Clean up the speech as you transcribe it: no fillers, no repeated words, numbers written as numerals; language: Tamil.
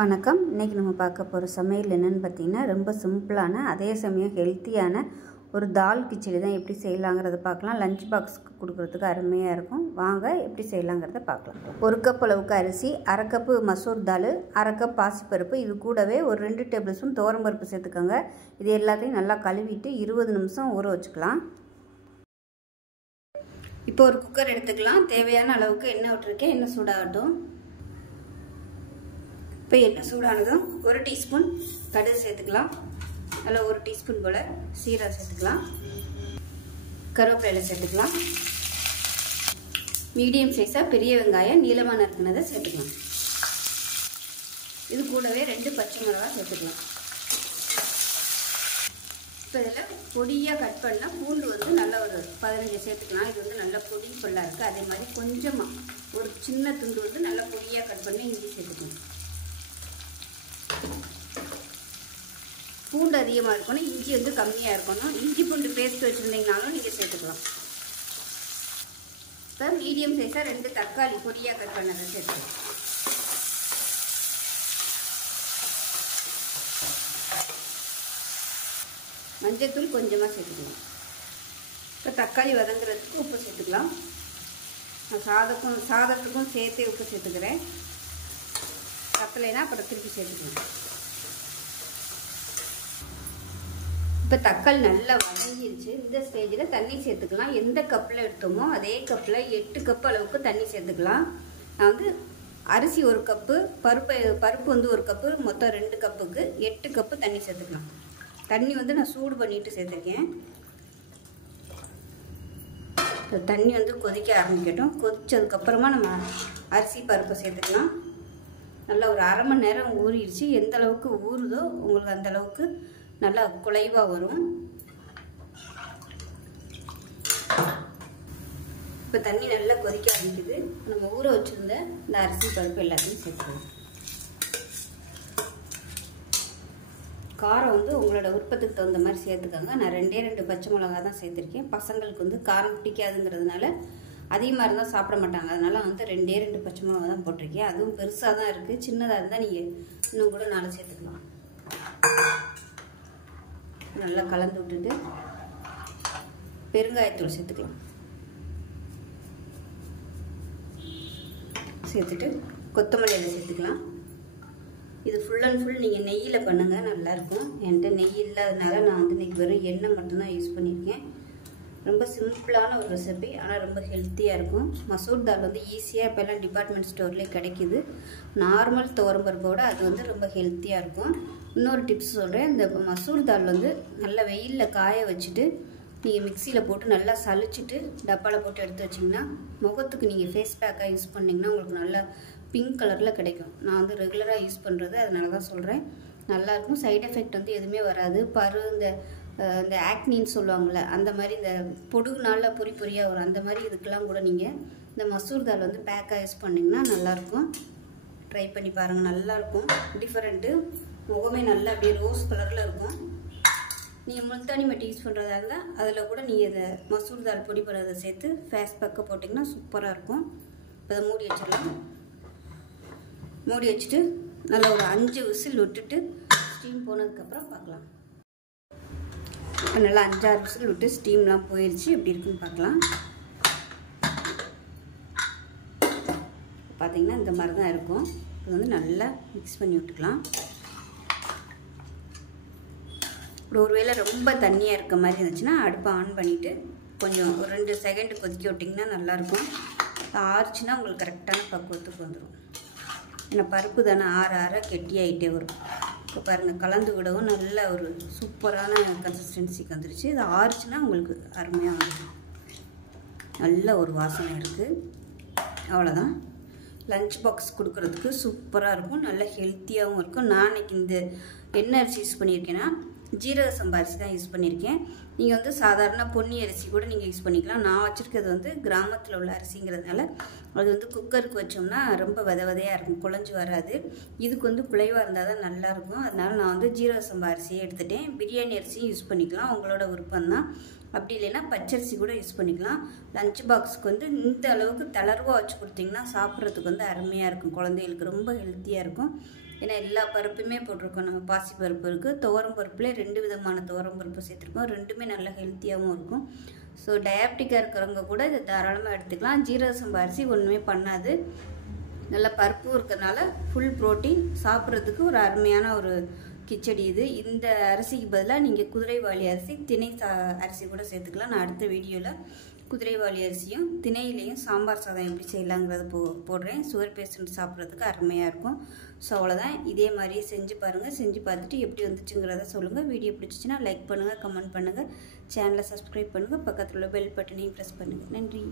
வணக்கம். இன்றைக்கி நம்ம பார்க்க போகிற சமையல் என்னென்னு பார்த்திங்கன்னா, ரொம்ப சிம்பிளான அதே சமயம் ஹெல்த்தியான ஒரு தால் கிச்சடி தான் எப்படி செய்யலாங்கிறத பார்க்கலாம். லஞ்ச் பாக்ஸுக்கு கொடுக்குறதுக்கு அருமையாக இருக்கும். வாங்க எப்படி செய்யலாங்கிறத பார்க்கலாம். 1 கப் அளவுக்கு அரிசி, 1/2 கப்பு மசூர் தால், 1/2 கப் பாசிப்பருப்பு, இது கூடவே ஒரு 2 டேபிள் ஸ்பூன் துவரம்பருப்பு சேர்த்துக்கோங்க. இது எல்லாத்தையும் நல்லா கழுவிட்டு 20 நிமிஷம் ஊற வச்சுக்கலாம். இப்போ ஒரு குக்கர் எடுத்துக்கலாம். தேவையான அளவுக்கு எண்ணெய் விட்டுருக்கேன். எண்ணெய் சூடாகட்டும். இப்போ எண்ணெய் சூடானதும் 1 டீஸ்பூன் கடுகு சேர்த்துக்கலாம். அதில் 1 டீஸ்பூன் போல் சீரகம் சேர்த்துக்கலாம். கருவேப்பிலை சேர்த்துக்கலாம். மீடியம் சைஸாக பெரிய வெங்காயம் நீளமாக நறுக்குனதை சேர்த்துக்கலாம். இது கூடவே 2 பச்சை மிளகாய் சேர்த்துக்கலாம். இப்போ இதில் பொடியாக கட் பண்ணால் பூண்டு நல்லா ஒரு 15 சேர்த்துக்கலாம். இது நல்லா பொடி பொல்லாக இருக்குது. அதே மாதிரி கொஞ்சமாக ஒரு சின்ன துண்டு நல்லா பொடியாக கட் பண்ணி இஞ்சி சேர்த்துக்கலாம். பூண்டு அதிகமாக இருக்கணும், இஞ்சி கம்மியாக இருக்கணும். இஞ்சி பூண்டு பேஸ்ட் வச்சுருந்தீங்கனாலும் நீங்கள் சேர்த்துக்கலாம். இப்போ மீடியம் சைஸாக 2 தக்காளி பொடியாக கட் பண்ணதை சேர்த்துக்கலாம். மஞ்சத்தூள் கொஞ்சமாக சேர்த்துக்கலாம். இப்போ தக்காளி வதங்குறதுக்கு உப்பு சேர்த்துக்கலாம். நான் சாதத்துக்கும் சேர்த்து உப்பு சேர்த்துக்கிறேன். பத்தலைன்னா அப்புறம் திருப்பி சேர்த்துக்கலாம். இப்போ தக்காளி நல்லா வதங்கிருச்சு. இந்த ஸ்டேஜில் தண்ணி சேர்த்துக்கலாம். எந்த கப்பில் எடுத்தோமோ அதே கப்பில் 8 கப் அளவுக்கு தண்ணி சேர்த்துக்கலாம். நான் அரிசி 1 கப்பு, பருப்பு 1 கப்பு, மொத்தம் 2 கப்புக்கு 8 கப்பு தண்ணி சேர்த்துக்கலாம். தண்ணி நான் சூடு பண்ணிட்டு சேர்த்துருக்கேன். தண்ணி கொதிக்க ஆரம்பிக்கட்டும். கொதிச்சதுக்கப்புறமா நம்ம அரிசி பருப்பை சேர்த்துக்கலாம். நல்லா ஒரு அரை மணி நேரம் ஊறிடுச்சு. எந்த அளவுக்கு ஊறுதோ உங்களுக்கு அந்த அளவுக்கு நல்லா குழைவாக வரும். இப்போ தண்ணி நல்லா கொதிக்க ஆரம்பிக்குது. நம்ம ஊற வச்சுருந்த இந்த அரிசி பருப்பு எல்லாத்தையும் சேர்த்துக்கலாம். காரம் உங்களோட விருப்பத்துக்கு தகுந்த மாதிரி சேர்த்துக்கோங்க. நான் 2 பச்சை மிளகா தான் சேர்த்துருக்கேன். பசங்களுக்கு காரம் பிடிக்காதுங்கிறதுனால அதிகமாக இருந்தால் சாப்பிட மாட்டாங்க. அதனால் 2 பச்சை மிளகா தான் போட்டிருக்கேன். அதுவும் பெருசாக தான் இருக்குது. சின்னதாக இருந்தால் நீங்கள் இன்னும் கூட 4 சேர்த்துக்கலாம். நல்லா கலந்து விட்டுட்டு பெருங்காயத்தூள் சேர்த்துக்கலாம். சேர்த்துட்டு கொத்தமல்லி இலை சேர்த்துக்கலாம். இது ஃபுல் அண்ட் ஃபுல் நீங்கள் நெய்யில் பண்ணுங்கள், நல்லாயிருக்கும். என்கிட்ட நெய் இல்லாததுனால நான் இன்றைக்கி வெறும் எண்ணெய் மட்டும்தான் யூஸ் பண்ணியிருக்கேன். ரொம்ப சிம்பிளான ஒரு ரெசிபி, ஆனால் ரொம்ப ஹெல்த்தியாக இருக்கும். மசூர் தால் ஈஸியாக இப்போல்லாம் டிபார்ட்மெண்ட் ஸ்டோர்லேயே கிடைக்கிது. நார்மல் துவரம்பருப்போட அது ரொம்ப ஹெல்த்தியாக இருக்கும். இன்னொரு டிப்ஸ் சொல்கிறேன். இந்த மசூர் தால் நல்லா வெயிலில் காய வச்சுட்டு நீங்கள் மிக்சியில் போட்டு நல்லா சளிச்சிட்டு டப்பாவில் போட்டு எடுத்து வச்சிங்கன்னா முகத்துக்கு நீங்கள் ஃபேஸ் பேக்காக யூஸ் பண்ணிங்கன்னா உங்களுக்கு நல்லா பிங்க் கலரில் கிடைக்கும். நான் ரெகுலராக யூஸ் பண்ணுறது, அதனால தான் சொல்கிறேன். நல்லாயிருக்கும். சைட் எஃபெக்ட் எதுவுமே வராது. இந்த ஆக்னின்னு சொல்லுவாங்கள்ல, அந்த மாதிரி இந்த பொடுகுனால பொறியாக வரும். அந்த மாதிரி இதுக்கெல்லாம் கூட நீங்கள் இந்த மசூர் தால் பேக்காக யூஸ் பண்ணிங்கன்னா நல்லாயிருக்கும். ட்ரை பண்ணி பாருங்கள், நல்லாயிருக்கும். டிஃப்ரெண்ட்டு. முகமே நல்லா அப்படியே ரோஸ் கலரில் இருக்கும். நீங்கள் முல்தானி மட்டி யூஸ் பண்ணுறதா இருந்தால் அதில் கூட நீங்கள் இதை மசூர் தால் பொடி பண்ணதை சேர்த்து ஃபேஸ் பேக்கை போட்டிங்கன்னா சூப்பராக இருக்கும். இப்போ அதை மூடி வச்சிடலாம். மூடி வச்சுட்டு நல்லா ஒரு 5 விசில் விட்டுட்டு ஸ்டீம் போனதுக்கப்புறம் பார்க்கலாம். இப்போ நல்லா 5-6 விசில் விட்டு ஸ்டீம்லாம் போயிடுச்சு. எப்படி இருக்குன்னு பார்க்கலாம். பார்த்திங்கன்னா இந்த மாதிரி தான் இருக்கும். இது நல்லா மிக்ஸ் பண்ணி விட்டுக்கலாம். ஒருவேளை ரொம்ப தண்ணியாக இருக்க மாதிரி இருந்துச்சுன்னா அடுப்பை ஆன் பண்ணிவிட்டு கொஞ்சம் ஒரு 2 செகண்ட் கொதிக்க விட்டிங்கன்னா நல்லாயிருக்கும். ஆறுச்சுன்னா உங்களுக்கு கரெக்டான பக்குவத்துக்கு வந்துடும். ஏன்னா பருப்பு தானே ஆற கெட்டியாகிட்டே வரும். இப்போ பாருங்கள், கலந்து விடவும் நல்ல ஒரு சூப்பரான கன்சிஸ்டன்சிக்கு வந்துருச்சு. இது ஆறுச்சுன்னா உங்களுக்கு அருமையாக வந்துடும். நல்ல ஒரு வாசனை இருக்குது. அவ்வளோதான். லஞ்ச் பாக்ஸ் கொடுக்குறதுக்கு சூப்பராக இருக்கும். நல்ல ஹெல்த்தியாகவும் இருக்கும். நான் இன்றைக்கி இந்த என்ன அரிசி யூஸ் பண்ணியிருக்கேன்னா ஜீரக சம்பா அரிசி தான் யூஸ் பண்ணியிருக்கேன். நீங்கள் சாதாரண பொன்னி அரிசி கூட நீங்கள் யூஸ் பண்ணிக்கலாம். நான் வச்சுருக்கிறது கிராமத்தில் உள்ள அரிசிங்கிறதுனால அது குக்கருக்கு வச்சோம்னா ரொம்ப விதையாக இருக்கும், குழஞ்சி வராது. இதுக்கு குழைவாக இருந்தால் தான் நல்லாயிருக்கும். அதனால் நான் ஜீரக சம்பா அரிசியை எடுத்துட்டேன். பிரியாணி அரிசியும் யூஸ் பண்ணிக்கலாம், உங்களோட விருப்பம்தான். அப்படி இல்லைன்னா பச்சரிசி கூட யூஸ் பண்ணிக்கலாம். லஞ்ச் பாக்ஸுக்கு இந்த அளவுக்கு தளர்வாக வச்சு கொடுத்தீங்கன்னா சாப்பிட்றதுக்கு அருமையாக இருக்கும். குழந்தைகளுக்கு ரொம்ப ஹெல்த்தியாக இருக்கும். ஏன்னா எல்லா பருப்புமே போட்டிருக்கோம். நம்ம பாசி பருப்பு இருக்குது, துவரம் பருப்புலேயே 2 விதமான துவரம் பருப்பு சேர்த்துருக்கோம். ரெண்டுமே நல்லா ஹெல்த்தியாகவும் இருக்கும். ஸோ டயாபெட்டிக்காக இருக்கிறவங்க கூட இதை தாராளமாக எடுத்துக்கலாம். ஜீரக சம்பா அரிசி ஒன்றுமே பண்ணாது, நல்ல பருப்பும் இருக்கிறதுனால ஃபுல் ப்ரோட்டீன், சாப்பிட்றதுக்கு ஒரு அருமையான ஒரு கிச்சடி இது. இந்த அரிசிக்கு பதிலாக நீங்கள் குதிரைவாலி அரிசி, திணை அரிசி கூட சேர்த்துக்கலாம். நான் அடுத்த வீடியோவில் குதிரைவாலி அரிசியும் திணையிலையும் சாம்பார் சாதம் எப்படி செய்யலாங்கிறது போடுறேன். சுகர் பேஷண்ட் சாப்பிட்றதுக்கு அருமையாக இருக்கும். ஸோ அவ்வளோதான். இதே மாதிரியே செஞ்சு பாருங்கள். செஞ்சு பார்த்துட்டு எப்படி வந்துச்சுங்கிறத சொல்லுங்கள். வீடியோ பிடிச்சிச்சின்னா லைக் பண்ணுங்கள், கமெண்ட் பண்ணுங்கள், சேனலை சப்ஸ்கிரைப் பண்ணுங்கள், பக்கத்தில் உள்ள பெல் பட்டனையும் ப்ரெஸ் பண்ணுங்கள். நன்றி.